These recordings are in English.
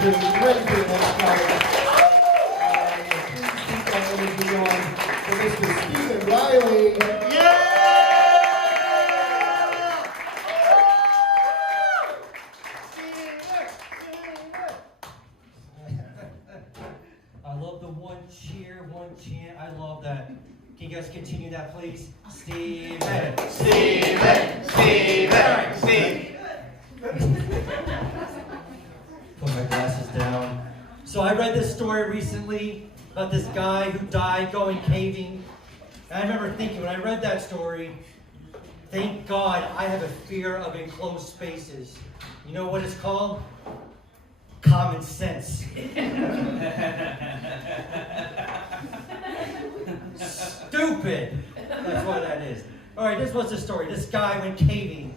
Ready for the next guy. Please keep that energy on for Mr. Stephen Reilly. Yeah! I love the one cheer, one chant. I love that. Can you guys continue that, please? Steven! Steven! Steven! Steven! Put my glasses down. So I read this story recently about this guy who died going caving. And I remember thinking, when I read that story, thank God I have a fear of enclosed spaces. You know what it's called? Common sense. Stupid. That's what that is. All right, this was the story. This guy went caving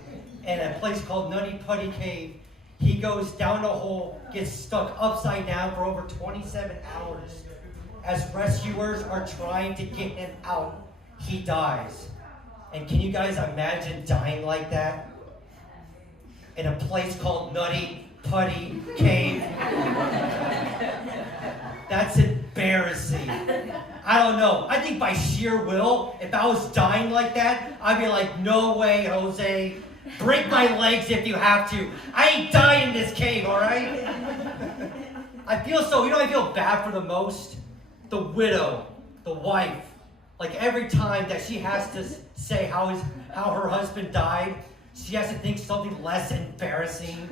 in a place called Nutty Putty Cave. He goes down a hole, gets stuck upside down for over 27 hours. As rescuers are trying to get him out, he dies. And can you guys imagine dying like that? In a place called Nutty Putty Cave? That's embarrassing. I don't know. I think by sheer will, if I was dying like that, I'd be like, no way, Jose. Break my legs if you have to. I ain't dying in this cave, all right? I feel so, you know what I feel bad for the most? The widow, the wife. Like every time that she has to say how her husband died, she has to think something less embarrassing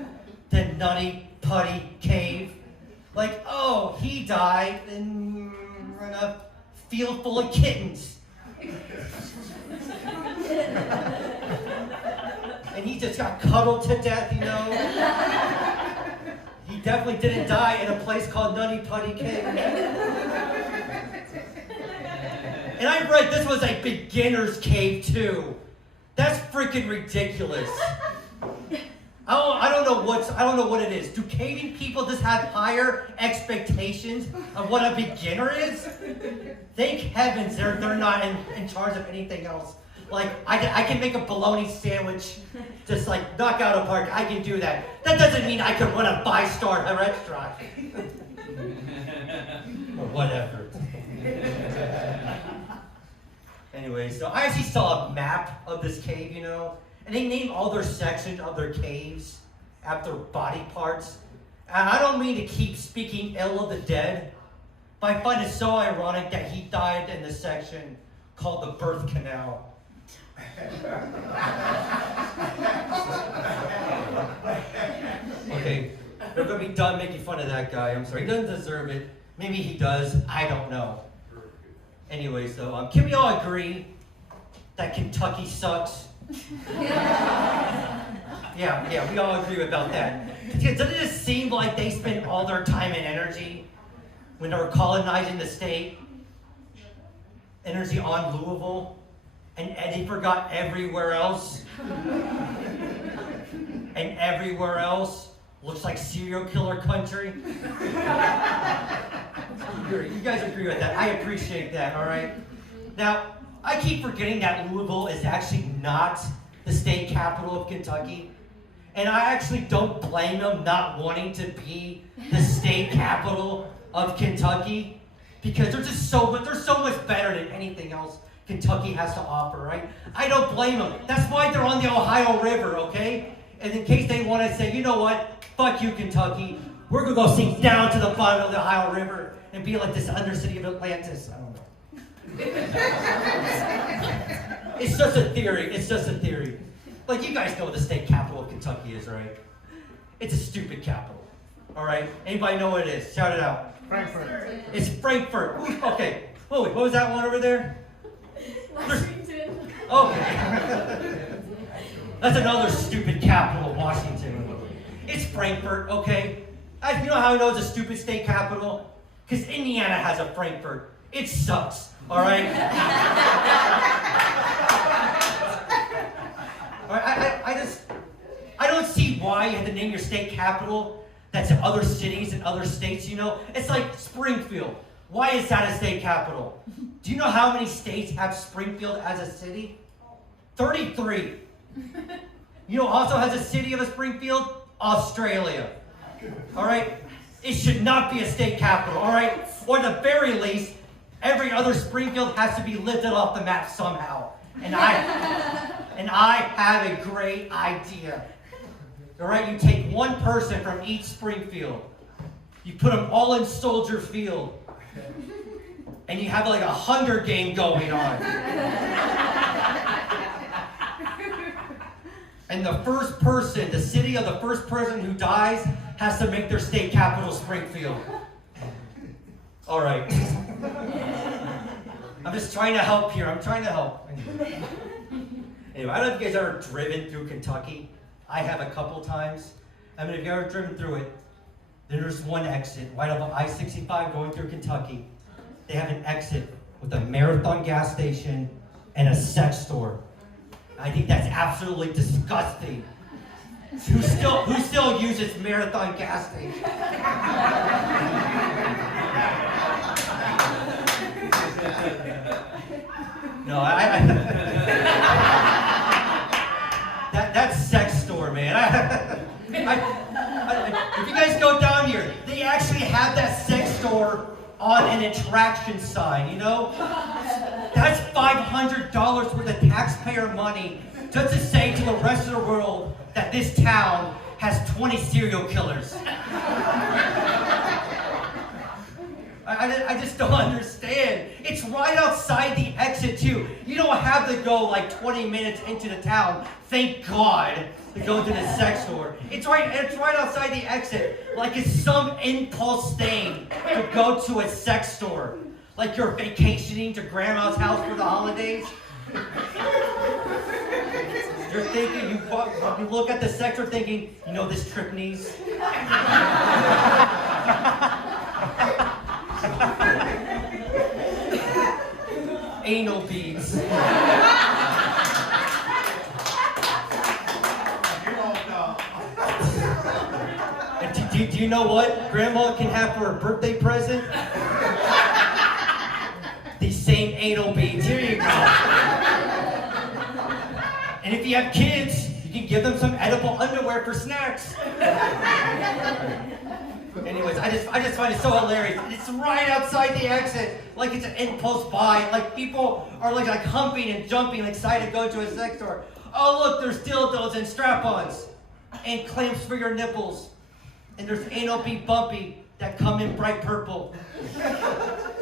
than Nutty Putty Cave. Like, oh, he died in a field full of kittens. And he just got cuddled to death, you know? He definitely didn't die in a place called Nutty Putty Cave. And I read this was a beginner's cave too. That's freaking ridiculous. I don't know what it is. Do caving people just have higher expectations of what a beginner is? Thank heavens they're not in charge of anything else. Like, I can make a bologna sandwich, just like knock out a park. I can do that. That doesn't mean I can run a 5-star restaurant. Or whatever. Anyway, so I actually saw a map of this cave, you know, and they named all their sections of their caves after body parts. And I don't mean to keep speaking ill of the dead, but I find it so ironic that he died in the section called the birth canal. Okay, we're going to be done making fun of that guy. I'm sorry, he doesn't deserve it. Maybe he does, I don't know. Anyway, so can we all agree that Kentucky sucks? Yeah, we all agree about that. Doesn't it just seem like they spend all their time and energy when they were colonizing the state, energy on Louisville, and they forgot everywhere else? And everywhere else looks like serial killer country? You guys agree with that? I appreciate that, all right? Now, I keep forgetting that Louisville is actually not the state capital of Kentucky. And I actually don't blame them not wanting to be the state capital of Kentucky, because they're so much better than anything else Kentucky has to offer, right? I don't blame them. That's why they're on the Ohio River, okay? And in case they want to say, you know what, fuck you, Kentucky, we're going to go sink down to the bottom of the Ohio River and be like this undercity of Atlantis. I don't know. It's just a theory. Like, you guys know what the state capital of Kentucky is, right? It's a stupid capital, all right? Anybody know what it is? Shout it out. Frankfurt. It's Frankfurt. Okay. Oh, wait, what was that one over there? Washington. Okay. That's another stupid capital, Washington. It's Frankfurt, okay? You know how I know it's a stupid state capital? Because Indiana has a Frankfurt. It sucks, all right? All right, I don't see why you had to name your state capital that's in other cities and other states, you know? It's like Springfield. Why is that a state capital? Do you know how many states have Springfield as a city? 33. You know who also has a city of a Springfield? Australia. All right? it should not be a state capital, all right? Or at the very least, every other Springfield has to be lifted off the map somehow. And I have a great idea. All right, you take one person from each Springfield, you put them all in Soldier Field, and you have like a Hunger Game going on. And the first person, the city of the first person who dies has to make their state capital Springfield. All right. I'm just trying to help here. I'm trying to help. Anyway, I don't know if you guys ever driven through Kentucky. I have a couple times. I mean, if you've ever driven through it, there's one exit right up on I-65 going through Kentucky. They have an exit with a Marathon gas station and a sex store. I think that's absolutely disgusting. Who still uses Marathon gas station? No, that sex store, man. If you guys go down here, they actually have that sex store on an attraction sign, you know? That's $500 worth of taxpayer money just to say to the rest of the world that this town has 20 serial killers. I just don't understand. It's right outside the exit too. You don't have to go like 20 minutes into the town, thank God, to go to the sex store. It's right outside the exit. Like it's some impulse thing to go to a sex store. Like you're vacationing to grandma's house for the holidays. You're thinking, you look at the sex store thinking, you know this trip needs? Anal beads. And do you know what Grandma can have for her birthday present? These same anal beads. Here you go. And if you have kids, you can give them some edible underwear for snacks. Anyways, I just find it so hilarious. It's right outside the exit, like it's an impulse buy. Like people are like humping and jumping, excited to go to a sex store. Oh look, there's dildos and strap-ons, and clamps for your nipples, and there's anal bead bumpy that come in bright purple,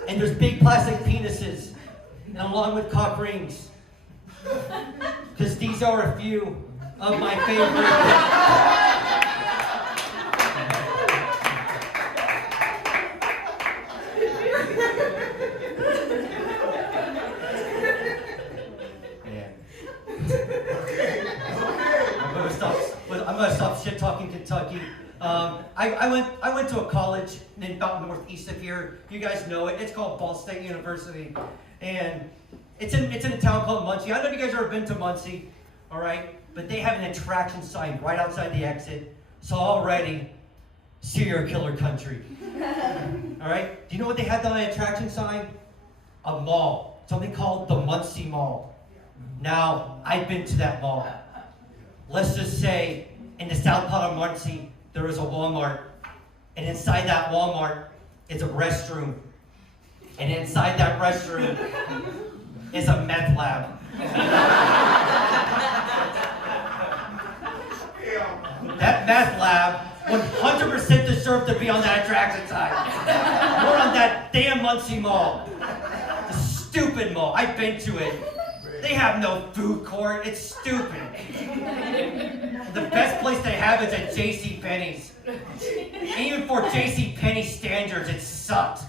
and there's big plastic penises, and along with cock rings, because these are a few of my favorite. I'm gonna stop shit talking Kentucky. I went to a college about northeast of here. You guys know it. It's called Ball State University, and it's in a town called Muncie. I don't know if you guys have ever been to Muncie, all right? But they have an attraction sign right outside the exit. So already, serial killer country. All right? Do you know what they had on the attraction sign? A mall, something called the Muncie Mall. Now, I've been to that mall. Let's just say, in the south part of Muncie, there is a Walmart. And inside that Walmart is a restroom. And inside that restroom is a meth lab. That meth lab 100% deserved to be on that attraction sign. Or on that damn Muncie Mall. The stupid mall. I've been to it. They have no food court. It's stupid. The best place they have is at JCPenney's. Even for JCPenney standards, it sucked.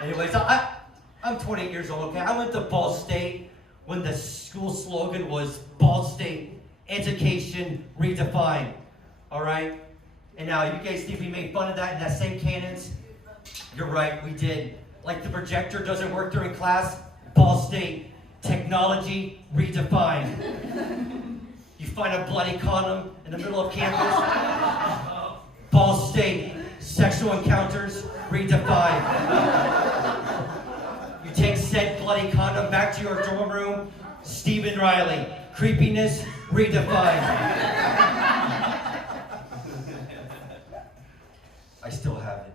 Anyways, I'm 28 years old, okay? I went to Ball State when the school slogan was Ball State, Education Redefined, all right? And now you guys think we made fun of that in that same cannons? You're right, we did. Like the projector doesn't work during class, Ball State, Technology Redefined. You find a bloody condom in the middle of campus, Ball State, Sexual Encounters Redefined. You take said bloody condom back to your dorm room, Stephen Reilly, Creepiness Redefined. I still have it.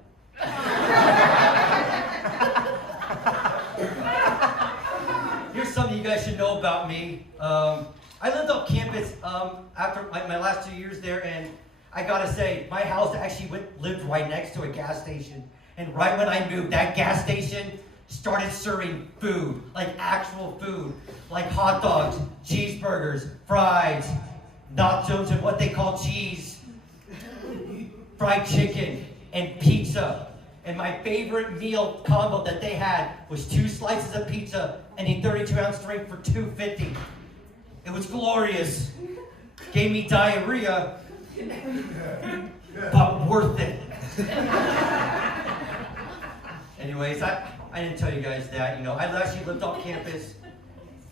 Here's something you guys should know about me. I lived off campus after my last 2 years there, and I gotta say, my house actually lived right next to a gas station. And right when I moved, that gas station started serving food, like actual food, like hot dogs, cheeseburgers, fries, nachos, and what they call cheese, fried chicken, and pizza. And my favorite meal combo that they had was 2 slices of pizza and a 32-ounce drink for $2.50. It was glorious. Gave me diarrhea, but worth it. Anyways, I didn't tell you guys that. I actually lived off campus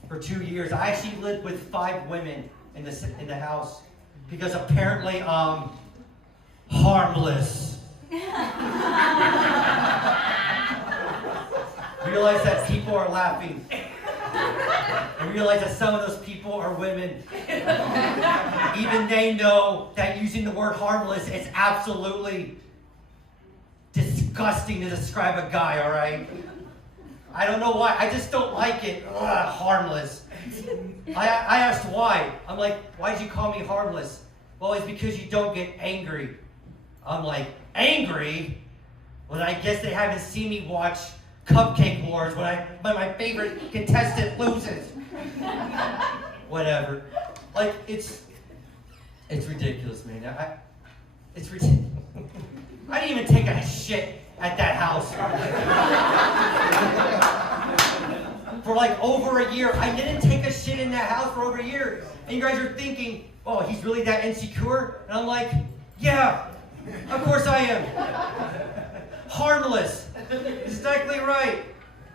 for 2 years. I actually lived with 5 women in the house because apparently I'm harmless. Realize that people are laughing. And realize that some of those people are women. Even they know that using the word harmless is absolutely disgusting to describe a guy, all right? I don't know why. I just don't like it. Ugh, harmless. I asked why. I'm like, why did you call me harmless? Well, it's because you don't get angry. I'm like, angry? Well, I guess they haven't seen me watch Cupcake Wars when my favorite contestant loses. Whatever. Like, it's ridiculous, man. It's ridiculous. I didn't even take a shit at that house. For like over a year. I didn't take a shit in that house for over a year. And you guys are thinking, oh, he's really that insecure? And I'm like, yeah, of course I am. Harmless. Exactly right.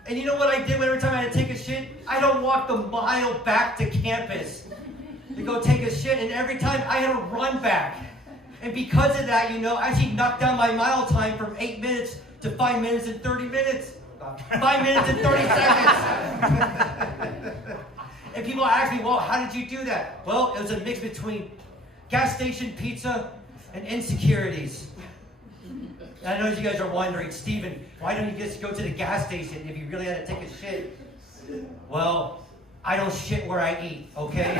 And you know what I did every time I had to take a shit? I don't walk the mile back to campus to go take a shit, and every time I had to run back. And because of that, I actually knocked down my mile time from 8 minutes to 5 minutes and 30 minutes. 5 minutes and 30 seconds. And people ask me, well, how did you do that? Well, it was a mix between gas station pizza and insecurities. And I know you guys are wondering, Steven, why don't you just go to the gas station if you really had to take a shit? Well, I don't shit where I eat, okay?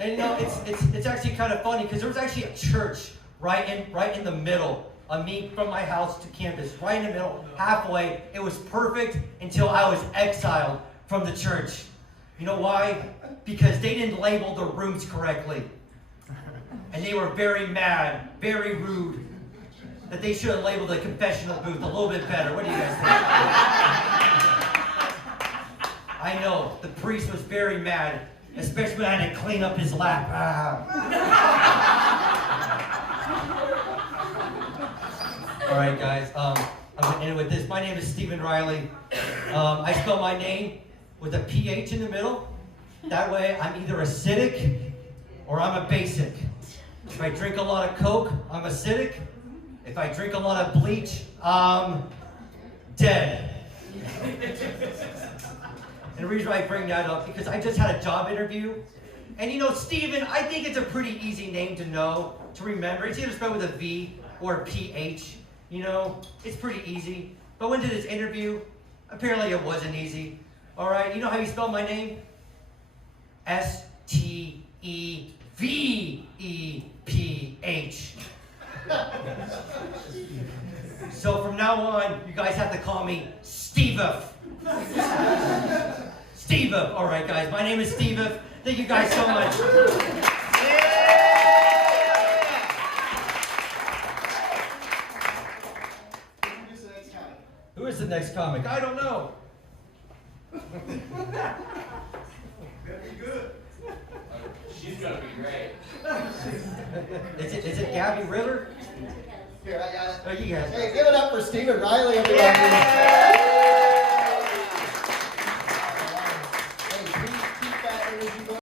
And it's actually kind of funny because there was actually a church right in the middle of me from my house to campus, right in the middle, halfway. It was perfect until I was exiled from the church. You know why? Because they didn't label the rooms correctly. And they were very mad, very rude, that they should have labeled the confessional booth a little bit better. What do you guys think? I know, the priest was very mad, especially when I had to clean up his lap. All right, guys, I'm going to end with this. My name is Stephen Reilly. I spell my name with a PH in the middle. That way, I'm either acidic or I'm a basic. If I drink a lot of Coke, I'm acidic. If I drink a lot of bleach, I'm dead. And the reason why I bring that up, because I just had a job interview. And Steven, I think it's a pretty easy name to know, to remember. It's either spelled with a V or a PH. It's pretty easy. But when did this interview? Apparently it wasn't easy. All right, you know how you spell my name? Steveph. So from now on, you guys have to call me Steveph. Steveph. All right, guys, my name is Steveph. Thank you guys so much. Who is the next comic? I don't know. Very good. She's gonna be great. Is it Gabby Ritter? Here, I got it. Oh, you guys. Hey, give it up for Stephen Reilly, everybody. Yeah!